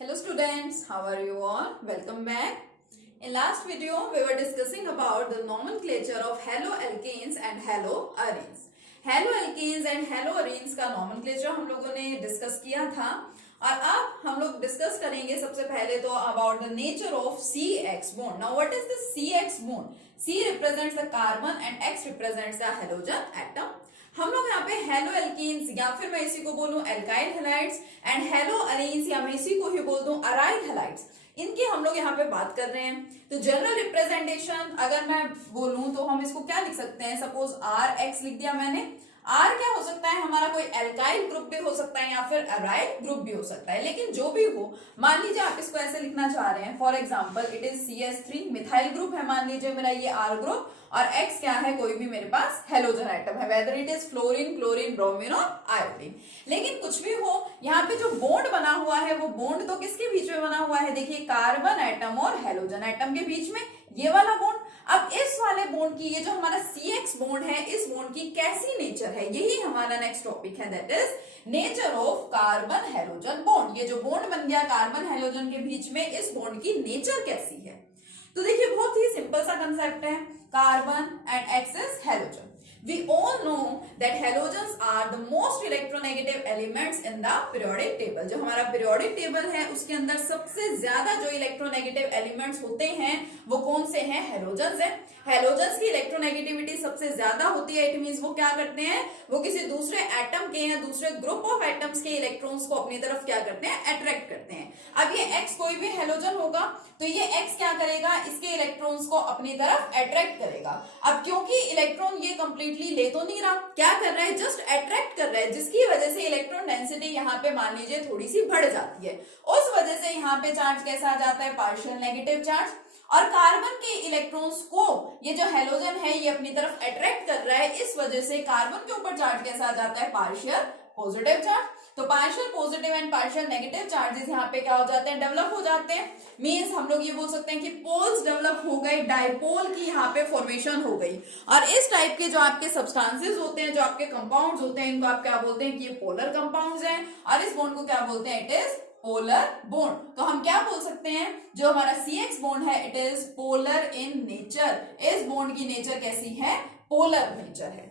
Hello students, how are you all? Welcome back. In last video, we were discussing about the nomenclature of haloalkanes and haloarenes. Haloalkanes and haloarenes का nomenclature हम लोगों ने discuss किया था और अब हम लोग डिस्कस करेंगे सबसे पहले तो about the nature of CX bond. Now what is the CX bond? C represents the carbon and X represents the halogen atom. हम लोग यहाँ पे हेलो एल्कीन्स या फिर मैं इसी को बोलूं alkyl halides and hello arenes या मैं इसी को ही बोल दूं अराइल हैलाइड्स, इनकी हम लोग यहाँ पे बात कर रहे हैं। तो जनरल रिप्रेजेंटेशन अगर मैं बोलूं तो हम इसको क्या लिख सकते हैं, सपोज आर एक्स लिख दिया मैंने। आर क्या हो सकता है, हमारा कोई एल्काइल ग्रुप भी हो सकता है या फिर अराइल ग्रुप भी हो सकता है, लेकिन जो भी हो मान लीजिए आप इसको ऐसे लिखना चाह रहे हैं। For example it is CH3 methyl group है, मान लीजिए मेरा ये आर ग्रुप और X क्या है, कोई भी मेरे पास हेलोजन आइटम है, whether it is fluorine, chlorine, bromine और आयोडीन। लेकिन कुछ भी हो यहाँ पे जो बॉन्ड बना हुआ है वो बॉन्ड तो किसके बीच में बना हुआ है, देखिए कार्बन आइटम और हेलोजन आइटम के बीच में ये वाला बॉन्ड। अब इस वाले बॉन्ड की ये जो हमारा CX बॉन्ड है, इस बॉन्ड की कैसी नेचर है, यही हमारा नेक्स्ट टॉपिक है, that is nature of carbon halogen bond. ये जो बॉन्ड बन गया कार्बन हेलोजन के बीच में, इस बॉन्ड की नेचर कैसी है। तो देखिए बहुत ही सिंपल सा कंसेप्ट है, carbon and X is halogen. We all know that halogens are the most electronegative elements in the periodic table. जो हमारा periodic table है उसके अंदर सबसे ज्यादा जो electronegative elements होते हैं वो कौन से हैं, हेलोजेंस है। हेलोजेंस की इलेक्ट्रोनेगेटिविटी सबसे ज्यादा होती है, इट मींस वो क्या करते हैं, वो किसी दूसरे एटम के या दूसरे ग्रुप ऑफ एटम्स के इलेक्ट्रॉन्स को अपनी तरफ क्या करते हैं, अट्रैक्ट करते हैं। अब ये X कोई भी हेलोजन होगा तो ये X क्या करेगा, इसके इलेक्ट्रॉन्स को अपनी तरफ अट्रैक्ट करेगा। अब क्योंकि इलेक्ट्रॉन ये कंप्लीटली ले तो नहीं रहा, क्या कर रहा है, जस्ट अट्रैक्ट कर रहा है, जिसकी वजह से इलेक्ट्रॉन डेंसिटी यहाँ पे मान लीजिए थोड़ी सी बढ़ जाती है। उस वजह से यहाँ पे चार्ज कैसा आ जाता है, पार्शियल नेगेटिव चार्ज। और कार्बन के इलेक्ट्रॉन्स को ये जो हेलोजन है ये अपनी तरफ अट्रैक्ट कर रहा है, इस वजह से कार्बन के ऊपर चार्ज कैसा आ जाता है, पार्शियल पॉजिटिव चार्ज। तो partial positive and partial negative charges यहाँ पे क्या हो जाते हैं, डेवलप हो जाते हैं। मींस हम लोग ये बोल सकते हैं कि पोल्स डेवलप हो गए, डाइपोल की यहाँ पे फॉर्मेशन हो गई। और इस टाइप के जो आपके सब्सटेंसेस होते हैं, जो आपके कंपाउंड्स होते हैं, इनको आप क्या बोलते हैं कि ये पोलर कंपाउंड्स हैं, और इस बॉन्ड को क्या बोलते हैं, इट इज पोलर बॉन्ड। तो हम क्या बोल सकते हैं, जो हमारा CX बॉन्ड है it is polar in nature. इस बॉन्ड की नेचर कैसी है, पोलर नेचर है।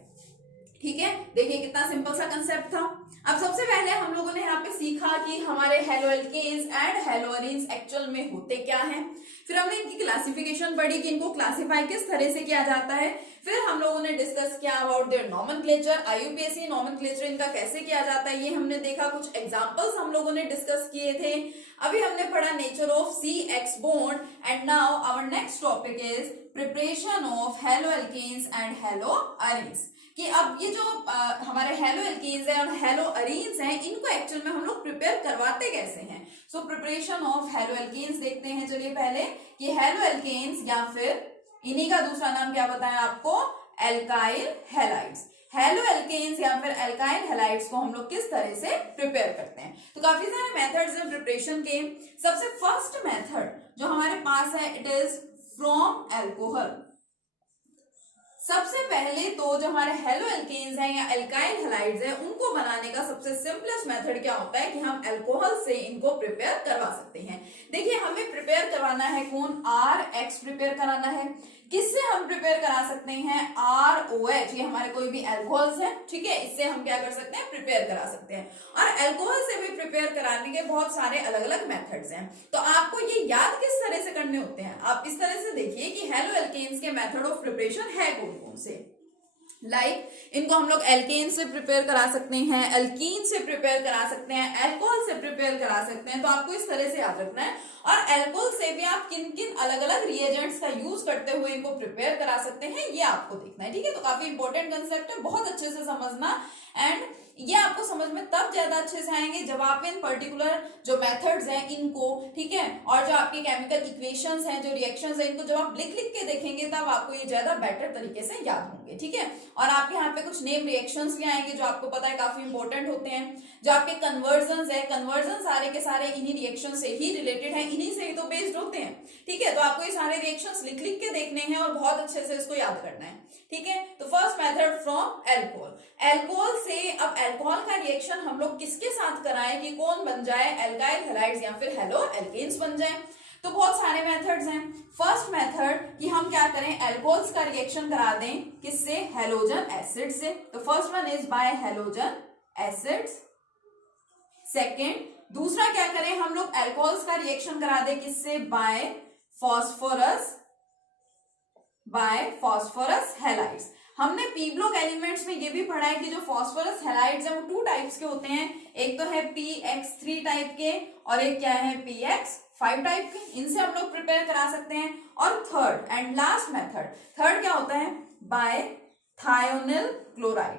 ठीक है, देखिए कितना सिंपल सा कंसेप्ट था। अब सबसे पहले हम लोगों ने यहाँ पे सीखा कि हमारे हेलोएल्केन्स एंड हेलोअरीन्स एक्चुअल में होते क्या हैं। फिर हमने इनकी क्लासिफिकेशन पढ़ी कि इनको क्लासिफाई किस तरह से किया जाता है। फिर हम लोगों ने डिस्कस किया about their nomenclature, IUPAC nomenclature इनका कैसे किया जाता है, ये हमने देखा। कुछ एग्जांपल्स हम लोगों ने डिस्कस किए थे। अभी हमने पढ़ा nature of CX bond and now our next topic is preparation of haloalkanes and haloarenes. कि अब ये जो हमारे हेलोएल्केन्स है और हेलोअरीन्स हैं, इनको एक्चुअल में हम लोग प्रिपेयर करवाते कैसे हैं। सो प्रिपरेशन ऑफ हेलोएल्केन्स देखते हैं। चलिए पहले कि हेलोएल्केन्स या फिर इन्हीं का दूसरा नाम क्या बताया आपको, एल्काइल हैलाइड्स। हेलोएल्केन्स या फिर एल्काइल हैलाइड्स को हम लोग किस तरह से प्रिपेयर करते हैं। तो काफी सारे मेथड्स हैं प्रिपरेशन के। सबसे फर्स्ट मेथड जो हमारे पास है इट इज फ्रॉम एल्कोहल। सबसे पहले तो जो हमारे हेलोएल्केन्स हैं या एल्काइल हैलाइड्स हैं, उनको बनाने का सबसे सिंपलेस्ट मेथड क्या होता है कि हम अल्कोहल से इनको प्रिपेयर करवा सकते हैं। देखिए हमें प्रिपेयर करवाना है कौन, RX प्रिपेयर कराना है। किससे हम प्रिपेयर करा सकते हैं, ROH, ये हमारे कोई भी अल्कोहल्स हैं, ठीक है, इससे हम क्या कर सकते हैं, प्रिपेयर करा सकते हैं। और अल्कोहल से भी प्रिपेयर कराने के बहुत सारे अलग अलग मेथड्स हैं। तो आपको ये याद किस तरह से करने होते हैं, आप इस तरह से देखिए कि हेलोएल्केन्स के मेथड ऑफ प्रिपरेशन है कौन कौन से। इनको हम लोग एल्केन से प्रिपेयर करा सकते हैं, एल्कीन से प्रिपेयर करा सकते हैं, अल्कोहल से प्रिपेयर करा सकते हैं। तो आपको इस तरह से याद रखना है। और अल्कोहल से भी आप किन किन अलग अलग रिएजेंट्स का यूज करते हुए इनको प्रिपेयर करा सकते हैं, ये आपको देखना है। ठीक है, तो काफी इंपॉर्टेंट कंसेप्ट है, बहुत अच्छे से समझना। एंड ये आपको समझ में तब ज्यादा अच्छे से आएंगे जब आप इन पर्टिकुलर जो मेथड्स हैं इनको, ठीक है, और जो आपके केमिकल इक्वेशंस हैं, जो रिएक्शंस हैं, इनको जब आप लिख लिख के देखेंगे तब आपको ये ज्यादा बेटर तरीके से याद होंगे। ठीक है, और आपके यहाँ पे कुछ नेम रिएक्शंस भी आएंगे जो आपको पता है काफी इंपॉर्टेंट होते हैं। जो आपके कन्वर्जन है, कन्वर्जन सारे के सारे इन्हीं रिएक्शन से ही रिलेटेड है, इन्हीं से ही तो बेस्ड होते हैं। ठीक है, तो आपको ये सारे रिएक्शंस लिख लिख के देखने हैं और बहुत अच्छे से इसको याद करना है। ठीक है, तो first method from alcohol. Alcohol से अब अल्कोहल का रिएक्शन हम लोग किसके साथ कराएं कि कौन बन जाए, अल्काइल हैलाइड्स या फिर हेलो एल्केन्स बन जाए। तो बहुत सारे मेथड्स हैं। फर्स्ट मेथड कि हम क्या करें, अल्कोहल्स का रिएक्शन करा दें किससे, हैलोजन एसिड से। तो first one is by halogen acids. Second, दूसरा क्या करें हम लोग, अल्कोहल्स का रिएक्शन करा दें किससे, बाय फॉस्फोरस हैलाइड्स। हमने पी ब्लॉक एलिमेंट्स में ये भी पढ़ा है कि जो फॉस्फोरस हैलाइड्स हैं वो 2 टाइप्स के होते हैं, एक तो है PX3 टाइप के और एक क्या है PX5 टाइप के। इनसे हम लोग प्रिपेयर करा सकते हैं। और third and last method, third क्या होता है, by thionyl chloride.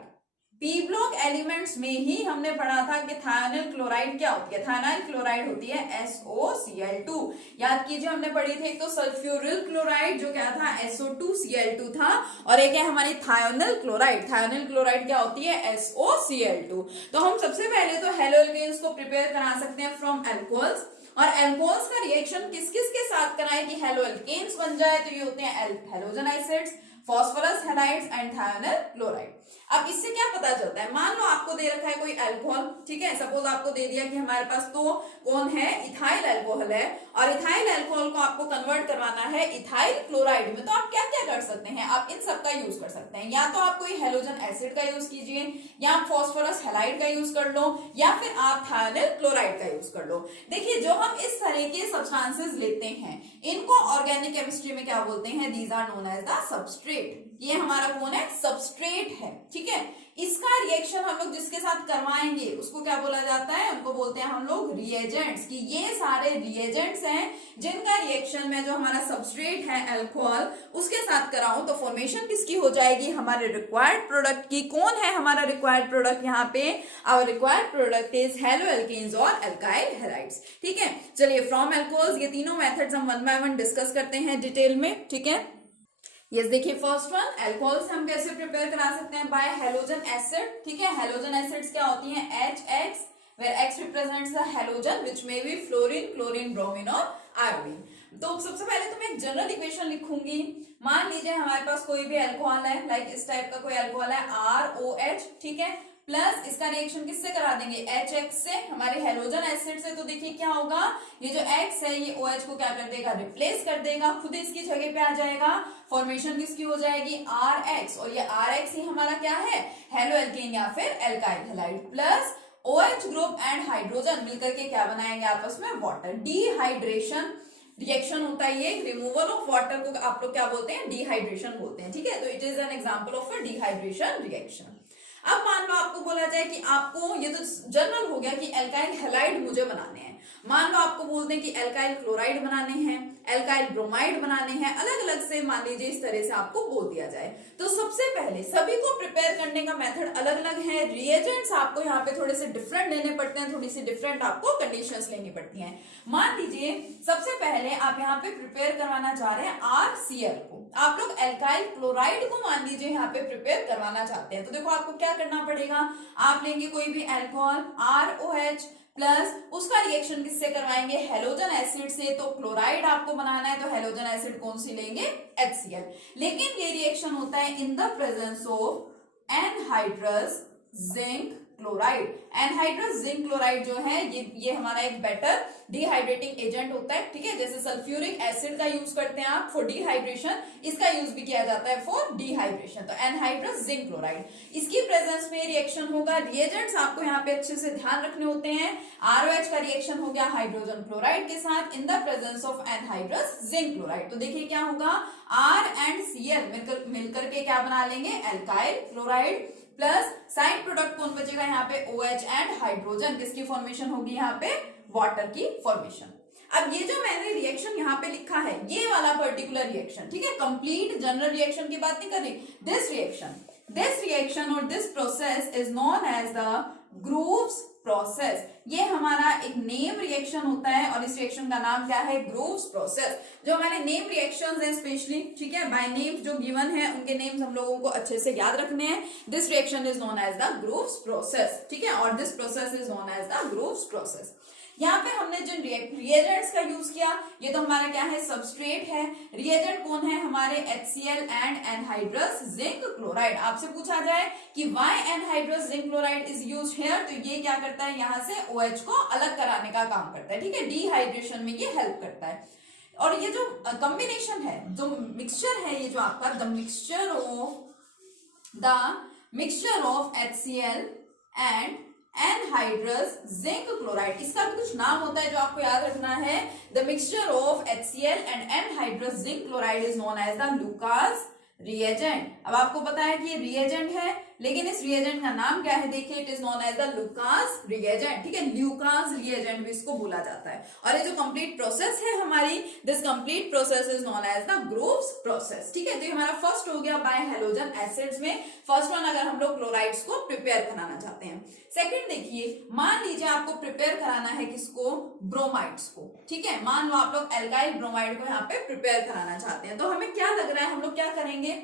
P block elements में ही हमने पढ़ा था कि थायोनिल क्लोराइड क्या होती है, थायोनाइल क्लोराइड होती है SOCl2। याद कीजिए हमने पढ़ी थी, एक तो सल्फ्यूरिल क्लोराइड जो क्या था SO2Cl2 था, और एक है हमारी थायोनिल क्लोराइड। थायोनिल क्लोराइड क्या होती है SOCl2। तो हम सबसे पहले तो हेलो एल्केन्स को प्रिपेयर करा सकते हैं फ्रॉम अल्कोहल्स, और अल्कोहल्स का रिएक्शन किस किस के साथ कराएं कि हेलो एल्केन्स बन जाए, तो ये होते हैं halogen acids, phosphorus halides and thionyl chloride. अब इससे क्या पता चलता है, मान लो आपको दे रखा है कोई अल्कोहल, ठीक है, सपोज आपको दे दिया कि हमारे पास तो कौन है, इथाइल अल्कोहल है, और इथाइल अल्कोहल को आपको कन्वर्ट करवाना है इथाइल क्लोराइड में। तो आप क्या क्या कर सकते हैं, आप इन सब का यूज कर सकते हैं। या तो आप कोई हैलोजन एसिड का यूज कीजिए, या आप फॉस्फोरस हैलाइड का यूज कर लो, या फिर आप थायोनिल क्लोराइड का यूज कर लो। देखिए जो हम इस तरह के सब्सटेंसेस लेते हैं इनको ऑर्गेनिक केमिस्ट्री में क्या बोलते हैं, these are known as the substrate. ये हमारा कौन है, सबस्ट्रेट है, ठीक है। इसका रिएक्शन हम लोग जिसके साथ करवाएंगे उसको क्या बोला जाता है, उनको बोलते हैं हम लोग रिएजेंट्स। कि ये सारे रिएजेंट्स हैं जिनका रिएक्शन में जो हमारा सबस्ट्रेट है अल्कोहल उसके साथ कराऊं तो फॉर्मेशन किसकी हो जाएगी, हमारे रिक्वायर्ड प्रोडक्ट की। कौन है हमारा रिक्वायर्ड प्रोडक्ट यहाँ पे, our required product is haloalkanes और अल्काइल हैलाइड्स, ठीक है। चलिए फ्रॉम अल्कोहल्स ये तीनों मेथड्स हम 1 बाय 1 डिस्कस करते हैं डिटेल में, ठीक है। यस देखिए फर्स्ट वन, अल्कोहल्स हम कैसे प्रिपेयर करा सकते हैं, बाय हैलोजन एसिड, ठीक है। हैलोजन एसिड्स क्या होती हैं, HX, where X represents the halogen which may be fluorine, chlorine, bromine और iodine। तो सबसे पहले तो मैं एक जनरल इक्वेशन लिखूंगी। मान लीजिए हमारे पास कोई भी अल्कोहल है, लाइक इस टाइप का कोई अल्कोहल है ROH, ठीक है, प्लस इसका रिएक्शन किससे करा देंगे, HX से, हमारे हैलोजन एसिड से। तो देखिए क्या होगा, ये जो X है ये OH को क्या कर देगा, रिप्लेस कर देगा, खुद इसकी जगह पे आ जाएगा। फॉर्मेशन किसकी हो जाएगी, RX, और ये RX ही हमारा क्या है, हेलो एल्केन या फिर alkyl halide, plus OH group and hydrogen मिलकर के क्या बनाएंगे आपस में, वाटर। डिहाइड्रेशन रिएक्शन होता है ये, रिमूवल ऑफ वाटर को आप लोग क्या बोलते हैं, डिहाइड्रेशन बोलते हैं, ठीक है। तो it is an example of a dehydration reaction. अब मान लो आपको बोला जाए कि आपको, ये तो जनरल हो गया कि अल्काइल हैलाइड मुझे बनाने हैं। मान लो आपको बोलते हैं कि अल्काइल क्लोराइड बनाने हैं, अल्काइल ब्रोमाइड बनाने हैं, अलग अलग से मान लीजिए इस तरह से आपको बोल दिया जाए। तो सबसे पहले सभी को प्रिपेयर करने का मेथड अलग अलग है, रिएजेंट्स आपको यहाँ पे थोड़े से डिफरेंट लेने पड़ते हैं, थोड़ी सी डिफरेंट आपको कंडीशंस लेनी पड़ती हैं। मान लीजिए सबसे पहले आप यहाँ पे प्रिपेयर करवाना चाह रहे हैं RCl को, आप लोग अल्काइल क्लोराइड को मान लीजिए यहाँ पे प्रिपेयर करवाना चाहते हैं। तो देखो आपको क्या करना पड़ेगा, आप लेंगे कोई भी अल्कोहल ROH प्लस उसका रिएक्शन किससे करवाएंगे, हैलोजन एसिड से। तो क्लोराइड आपको बनाना है तो हैलोजन एसिड कौन सी लेंगे, HCl। लेकिन ये रिएक्शन होता है in the presence of anhydrous zinc chloride. Anhydrous zinc chloride जो है ये हमारा एक बेटर डिहाइड्रेटिंग एजेंट होता है, ठीक है। जैसे सल्फ्यूरिक एसिड का यूज करते हैं आप फॉर डिहाइड्रेशन, इसका यूज भी किया जाता है फॉर डिहाइड्रेशन। तो एनहाइड्रस जिंक क्लोराइड, इसकी प्रेजेंस में रिएक्शन होगा। रिएजेंट्स आपको यहाँ पे अच्छे से ध्यान रखने होते हैं। ROH का रिएक्शन हो गया हाइड्रोजन क्लोराइड के साथ in the presence of anhydrous zinc chloride. तो देखिए क्या होगा, R एंड Cl मिलकर के क्या बना लेंगे, alkyl chloride, plus side product कौन बचेगा यहाँ पे, OH एंड हाइड्रोजन, किसकी फॉर्मेशन होगी यहाँ पे, वाटर की फॉर्मेशन। अब ये जो मैंने रिएक्शन यहाँ पे लिखा है ये वाला पर्टिकुलर रिएक्शन, ठीक है, कंप्लीट जनरल रिएक्शन की बात नहीं कर रही। दिस रिएक्शन और this process is known as the Grove's process. ये हमारा एक नेम रिएक्शन होता है और इस रिएक्शन का नाम क्या है, ग्रूव्स प्रोसेस। जो हमारे नेम रिएक्शंस हैं स्पेशली, ठीक है, बाय नेम जो गिवन है उनके नेम्स हम लोगों को अच्छे से याद रखने हैं। This reaction is known as the Grove's process, ठीक है, और this process is known as the Grove's process. यहाँ पे हमने जिन रिएजेंट्स का यूज किया, ये तो हमारा क्या है, सबस्ट्रेट है। रिएजेंट कौन है, हमारे HCl and anhydrous zinc chloride. आपसे पूछा जाए कि why anhydrous zinc chloride is used here, तो ये क्या करता है, यहाँ से OH को अलग कराने का काम करता है, ठीक है, डिहाइड्रेशन में ये हेल्प करता है। और ये जो कॉम्बिनेशन है, जो मिक्सचर है, ये जो आपका the mixture of HCl and anhydrous zinc chloride, इसका भी कुछ नाम होता है जो आपको याद रखना है। The mixture of HCl and anhydrous zinc chloride is known as the Lucas reagent. अब आपको पता है कि ये रिएजेंट है, लेकिन इस रिएजेंट का नाम क्या है, देखिए, it is known as the Lucas reagent, ठीक है, ल्यूकास रिएजेंट भी इसको बोला जाता है। और ये जो कंप्लीट प्रोसेस है हमारी, this complete process is known as the Grove's process, ठीक है। तो ये हमारा फर्स्ट हो गया बाय हैलोजन एसिड्स में, फर्स्ट वन अगर हम लोग क्लोराइड्स को प्रिपेयर कराना चाहते हैं। सेकंड देखिए, मान लीजिए आपको प्रिपेयर कराना है किसको, ब्रोमाइड्स को, ठीक है, मान लो आप लोग एल्काइल ब्रोमाइड को यहाँ पे प्रिपेयर कराना चाहते हैं, तो हमें क्या लग रहा है, हम लोग क्या करेंगे,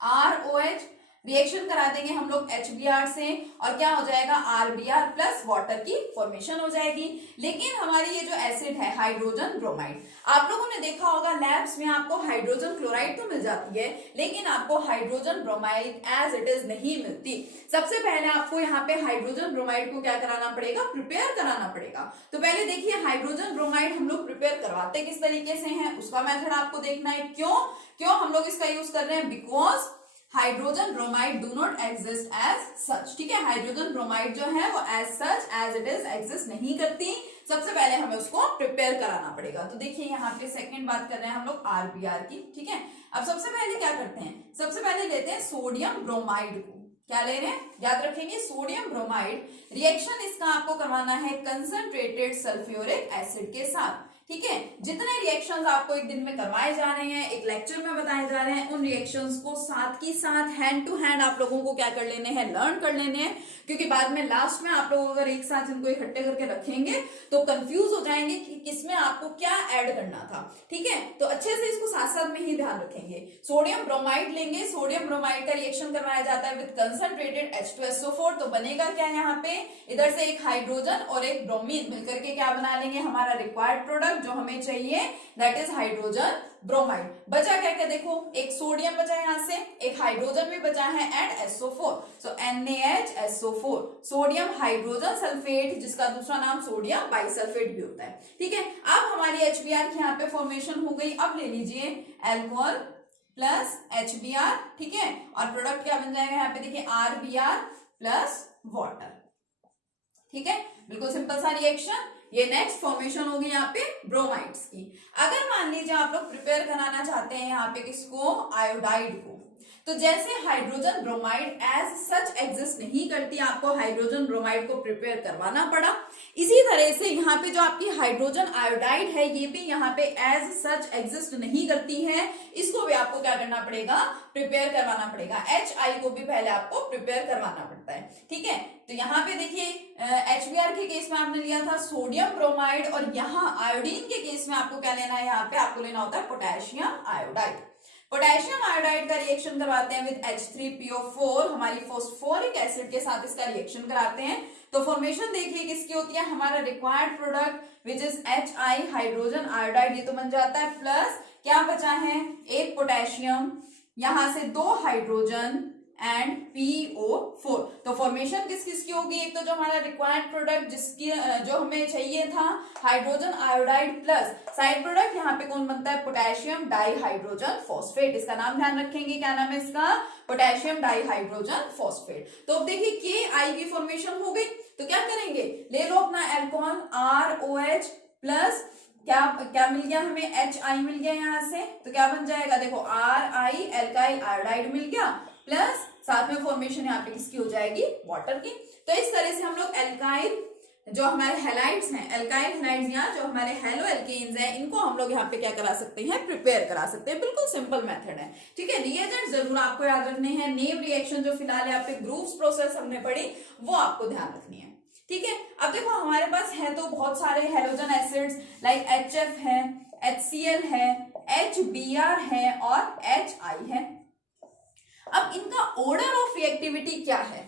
ROH रिएक्शन करा देंगे हम लोग HBr से, और क्या हो जाएगा, RBr प्लस वाटर की फॉर्मेशन हो जाएगी। लेकिन हमारी ये जो एसिड है हाइड्रोजन ब्रोमाइड, आप लोगों ने देखा होगा लैब्स में आपको हाइड्रोजन क्लोराइड तो मिल जाती है, लेकिन आपको hydrogen bromide as it is नहीं मिलती। सबसे पहले आपको यहाँ पे हाइड्रोजन ब्रोमाइड को क्या कराना पड़ेगा, प्रिपेयर कराना पड़ेगा। तो पहले देखिए, हाइड्रोजन ब्रोमाइड हम लोग प्रिपेयर करवाते किस तरीके से हैं, उसका मेथड आपको देखना है। क्यों हम लोग इसका यूज कर रहे हैं, because hydrogen bromide do not exist as such, ठीक है, हाइड्रोजन ब्रोमाइड जो है वो as such as it is exist नहीं करती। सबसे पहले हमें उसको प्रिपेयर कराना पड़ेगा। तो देखिए यहाँ पे सेकंड बात कर रहे हैं हम लोग RBr की, ठीक है। अब सबसे पहले क्या करते हैं, सबसे पहले लेते हैं सोडियम ब्रोमाइड को, क्या ले रहे हैं, याद रखेंगे, सोडियम ब्रोमाइड। रिएक्शन इसका आपको करवाना है कंसंट्रेटेड सल्फ्यूरिक एसिड के साथ, ठीक है। जितने रिएक्शंस आपको एक दिन में करवाए जा रहे हैं, एक लेक्चर में बताए जा रहे हैं, उन रिएक्शंस को साथ की साथ हैंड टू हैंड आप लोगों को क्या कर लेने हैं, लर्न कर लेने हैं, क्योंकि बाद में लास्ट में आप लोग अगर एक साथ इनको इकट्ठे करके रखेंगे तो कंफ्यूज हो जाएंगे कि किसमें आपको क्या ऐड करना था, ठीक है। तो अच्छे से इसको साथ साथ में ही ध्यान रखेंगे। सोडियम ब्रोमाइड लेंगे, सोडियम ब्रोमाइड का रिएक्शन करवाया जाता है विद कंसंट्रेटेड H2SO4, तो बनेगा क्या, यहाँ पे इधर से एक हाइड्रोजन और एक ब्रोमीन मिलकर के क्या बना लेंगे, हमारा रिक्वायर्ड प्रोडक्ट जो हमें चाहिए, दैट इज हाइड्रोजन ब्रोमाइड। बचा क्या क्या, देखो, एक सोडियम बचा है यहाँ से, एक हाइड्रोजन भी बचा है and SO4, so NaHSO4, sodium hydrogen sulphate, जिसका दूसरा नाम सोडियम बाइसल्फेट भी होता है, ठीक है। अब हमारी HBr की यहाँ पे फॉर्मेशन हो गई। अब ले लीजिए अल्कोहल प्लस HBr, ठीक है, और प्रोडक्ट क्या बन जाएगा, यहाँ पे देखिए RBr प्लस वाटर, ठीक है, बिल्कुल सिंपल सा रिएक्शन। ये नेक्स्ट फॉर्मेशन होगी यहाँ पे ब्रोमाइड्स की। अगर मान लीजिए आप लोग प्रिपेयर कराना चाहते हैं यहाँ पे किसको, आयोडाइड को, तो जैसे hydrogen bromide as such exist नहीं करती, आपको हाइड्रोजन ब्रोमाइड को प्रिपेयर करवाना पड़ा, इसी तरह से यहाँ पे जो आपकी हाइड्रोजन आयोडाइड है, ये भी यहाँ पे एज सच एग्जिस्ट नहीं करती है, इसको भी आपको क्या करना पड़ेगा, प्रिपेयर करवाना पड़ेगा। HI को भी पहले आपको प्रिपेयर करवाना पड़ता है, ठीक है। तो यहाँ पे देखिए HBr के केस में आपने लिया था सोडियम ब्रोमाइड, और यहाँ आयोडीन के केस में आपको क्या लेना है, यहाँ पे आपको लेना होता है पोटेशियम आयोडाइड। पोटेशियम आयोडाइड का रिएक्शन करवाते हैं विद H3PO4, हमारी फॉस्फोरिक एसिड के साथ इसका रिएक्शन कराते हैं, तो फॉर्मेशन देखिए किसकी होती है, हमारा required product which is HI hydrogen iodide, ये तो बन जाता है, प्लस क्या बचा है, एक पोटेशियम, यहां से दो हाइड्रोजन एंड PO4, तो फॉर्मेशन किस किस की होगी, एक तो जो हमारा रिक्वायर्ड प्रोडक्ट जिसकी जो हमें चाहिए था hydrogen iodide, plus side product यहाँ पे कौन बनता है, पोटेशियम डाइहाइड्रोजन फॉस्फेट, इसका नाम ध्यान रखेंगे, क्या नाम है इसका, पोटेशियम डाइहाइड्रोजन फॉस्फेट। तो अब देखिए KI की फॉर्मेशन हो गई, तो क्या करेंगे, ले लो अपना अल्कोहल ROH प्लस क्या क्या मिल गया हमें, HI मिल गया यहाँ से, तो क्या बन जाएगा, देखो RI एल्काइल आयोडाइड मिल गया, प्लस साथ में फॉर्मेशन यहाँ पे किसकी हो जाएगी, वाटर की। तो इस तरह से हम लोग एल्काइल जो हमारे हैलाइड्स हैं, एल्काइल हैलाइड्स या जो हमारे हेलो एल्केन्स हैं, इनको हम लोग यहाँ पे क्या करा सकते हैं, प्रिपेयर करा सकते हैं। बिल्कुल सिंपल मेथड है, ठीक है। रिएजेंट जरूर आपको याद रखने हैं, नेम रिएक्शन जो फिलहाल यहाँ पे ग्रूव्स प्रोसेस हमने पढ़ी वो आपको ध्यान रखनी है, ठीक है। अब देखो हमारे पास है तो बहुत सारे हेलोजन एसिड्स, लाइक HF है, HCl है, HBr है और HI है। अब इनका ऑर्डर ऑफ रिएक्टिविटी क्या है,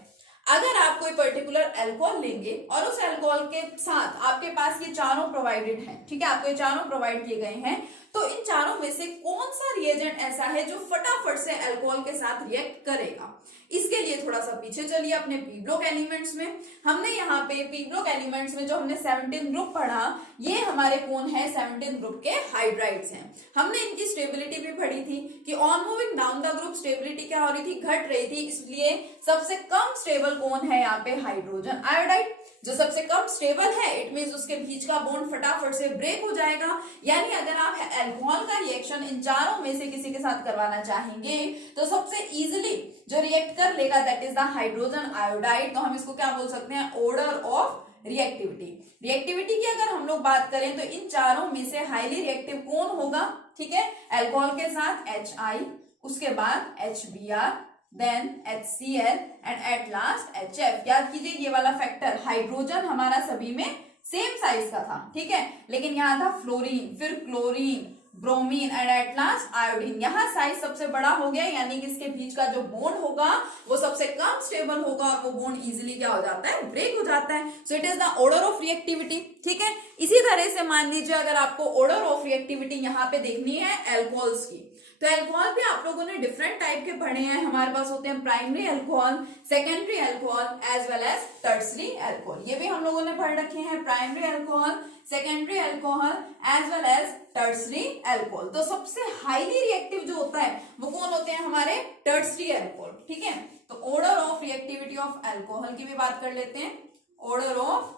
अगर आप कोई पर्टिकुलर अल्कोहल लेंगे और उस अल्कोहल के साथ आपके पास ये चारों प्रोवाइडेड हैं, ठीक है, आपको ये चारों प्रोवाइड किए गए हैं, तो इन चारों में से कौन सा रिएजेंट ऐसा है जो फटाफट से अल्कोहल के साथ रिएक्ट करेगा। इसके लिए थोड़ा सा पीछे चलिए अपने पी ब्लॉक एलिमेंट्स में। हमने यहाँ पे पी ब्लॉक एलिमेंट्स में जो हमने 17 ग्रुप पढ़ा, ये हमारे कौन है, 17 ग्रुप के हाइड्राइड्स हैं। हमने इनकी स्टेबिलिटी भी पढ़ी थी कि on moving down the group stability क्या हो रही थी, घट रही थी, इसलिए सबसे कम स्टेबल कौन है यहाँ पे, हाइड्रोजन आयोडाइड। जो सबसे कम स्टेबल है इट मींस उसके बीच का बॉन्ड फटाफट से ब्रेक हो जाएगा। यानी अगर आप अल्कोहल का रिएक्शन इन चारों में से किसी के साथ करवाना चाहेंगे तो सबसे इजीली जो रिएक्ट कर लेगा that is the hydrogen iodide. तो हम इसको क्या बोल सकते हैं, ऑर्डर ऑफ रिएक्टिविटी। रिएक्टिविटी की अगर हम लोग बात करें तो इन चारों में से हाईली रिएक्टिव कौन होगा, ठीक है, अल्कोहल के साथ HI, उसके बाद HBr, then HCl and at last HF। याद कीजिए ये वाला फैक्टर, हाइड्रोजन हमारा सभी में सेम साइज का था, ठीक है, लेकिन यहाँ था फ्लोरीन, फिर chlorine, bromine and at last iodine. यहाँ साइज सबसे बड़ा हो गया, यानी कि इसके बीच का जो बॉन्ड होगा वो सबसे कम स्टेबल होगा और वो बॉन्ड इजीली क्या हो जाता है, ब्रेक हो जाता है। So it is the order of reactivity, ठीक है। इसी तरह से मान लीजिए अगर आपको ऑर्डर ऑफ रिएक्टिविटी यहाँ पे देखनी है अल्कोहल्स की, तो अल्कोहल भी आप लोगों ने डिफरेंट टाइप के पढ़े हैं। हमारे पास होते हैं primary alcohol, secondary alcohol as well as tertiary alcohol. ये भी हम लोगों ने पढ़ रखे हैं, primary alcohol, secondary alcohol as well as tertiary alcohol. तो सबसे हाईली रिएक्टिव जो होता है वो कौन होते हैं, हमारे टर्सरी अल्कोहल, ठीक है। तो order of reactivity of alcohol की भी बात कर लेते हैं, order of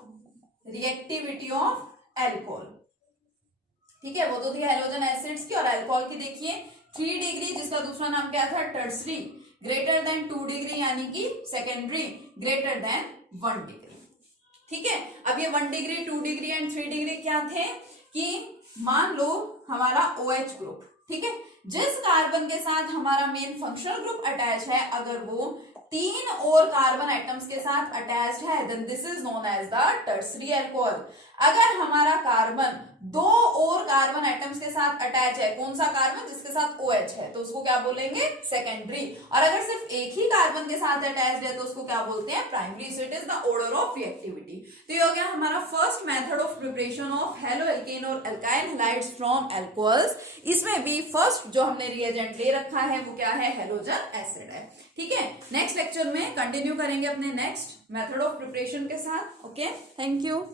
reactivity of alcohol, ठीक है। वो तो थी हैलोजन एसिड्स की, और अल्कोहल की देखिए 3 डिग्री, जिसका दूसरा नाम क्या था, टर्सरी, ग्रेटर देन 2 डिग्री यानी कि सेकेंडरी, ग्रेटर देन 1 डिग्री, ठीक है। अब ये 1 डिग्री, 2 डिग्री एंड 3 डिग्री क्या थे कि मान लो हमारा OH ग्रुप, ठीक है, जिस कार्बन के साथ हमारा मेन फंक्शनल ग्रुप अटैच है, अगर वो 3 और कार्बन एटम्स के साथ अटैच्ड है then this is known as the tertiary alcohol. अगर हमारा कार्बन 2 और कार्बन एटम्स के साथ अटैच है, कौन सा कार्बन, जिसके साथ OH है, तो उसको क्या बोलेंगे, सेकेंडरी। और अगर सिर्फ एक ही कार्बन के साथ अटैच्ड है तो उसको क्या बोलते हैं, primary. So it is the order of reactivity. तो ये हो गया हमारा first method of preparation of halo alkane और अल्काइल हैलाइड्स फ्रॉम अल्कोहल्स। इसमें भी फर्स्ट जो हमने रिएजेंट ले रखा है वो क्या है, हैलोजन एसिड है, ठीक है। नेक्स्ट लेक्चर में कंटिन्यू करेंगे अपने नेक्स्ट मेथड ऑफ प्रिपरेशन के साथ। Okay, thank you.